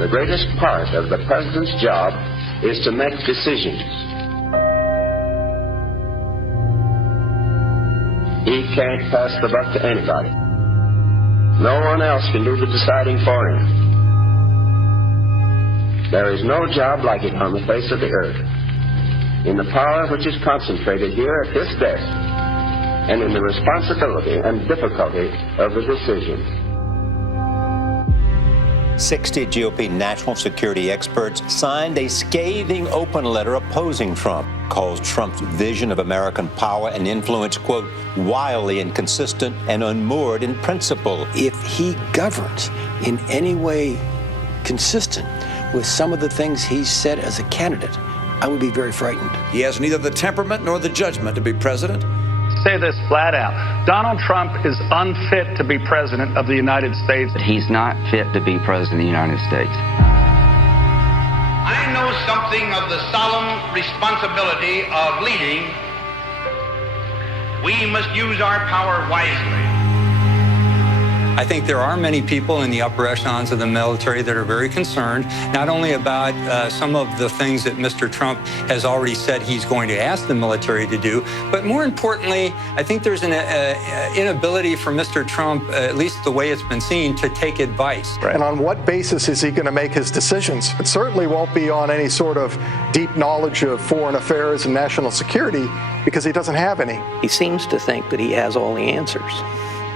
The greatest part of the president's job is to make decisions. He can't pass the buck to anybody. No one else can do the deciding for him. There is no job like it on the face of the earth. In the power which is concentrated here at this desk, and in the responsibility and difficulty of the decision. 60 GOP national security experts signed a scathing open letter opposing Trump, calls Trump's vision of American power and influence, quote, wildly inconsistent and unmoored in principle. If he governs in any way consistent with some of the things he's said as a candidate, I would be very frightened. He has neither the temperament nor the judgment to be president. Say this flat out. Donald Trump is unfit to be president of the United States. He's not fit to be president of the United States. I know something of the solemn responsibility of leading. We must use our power wisely. I think there are many people in the upper echelons of the military that are very concerned, not only about some of the things that Mr. Trump has already said he's going to ask the military to do, but more importantly, I think there's an inability for Mr. Trump, at least the way it's been seen, to take advice. Right. And on what basis is he going to make his decisions? It certainly won't be on any sort of deep knowledge of foreign affairs and national security, because he doesn't have any. He seems to think that he has all the answers,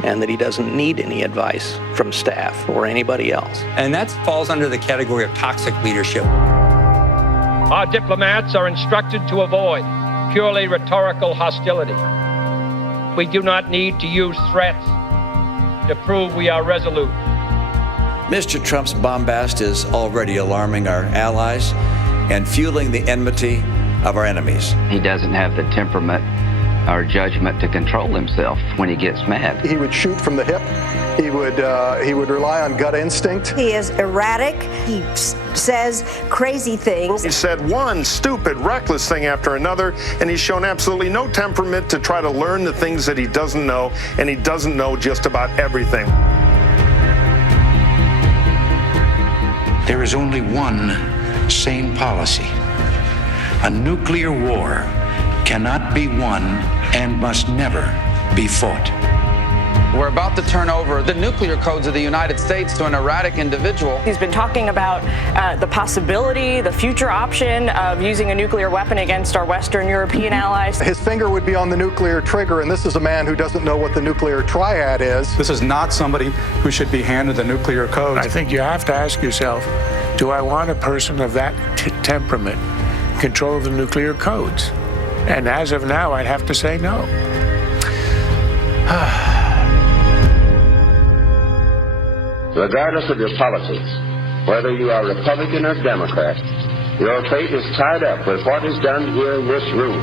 and that he doesn't need any advice from staff or anybody else. And that falls under the category of toxic leadership. Our diplomats are instructed to avoid purely rhetorical hostility. We do not need to use threats to prove we are resolute. Mr. Trump's bombast is already alarming our allies and fueling the enmity of our enemies. He doesn't have the temperament or judgment to control himself when he gets mad. He would shoot from the hip. He would rely on gut instinct. He is erratic. He says crazy things. He said one stupid, reckless thing after another, and he's shown absolutely no temperament to try to learn the things that he doesn't know, and he doesn't know just about everything. There is only one sane policy. A nuclear war cannot be won and must never be fought. We're about to turn over the nuclear codes of the United States to an erratic individual. He's been talking about the possibility, the future option of using a nuclear weapon against our Western European allies. His finger would be on the nuclear trigger, and this is a man who doesn't know what the nuclear triad is. This is not somebody who should be handed the nuclear codes. I think you have to ask yourself, do I want a person of that temperament control the nuclear codes? And as of now, I'd have to say no. Regardless of your politics, whether you are Republican or Democrat, your fate is tied up with what is done here in this room.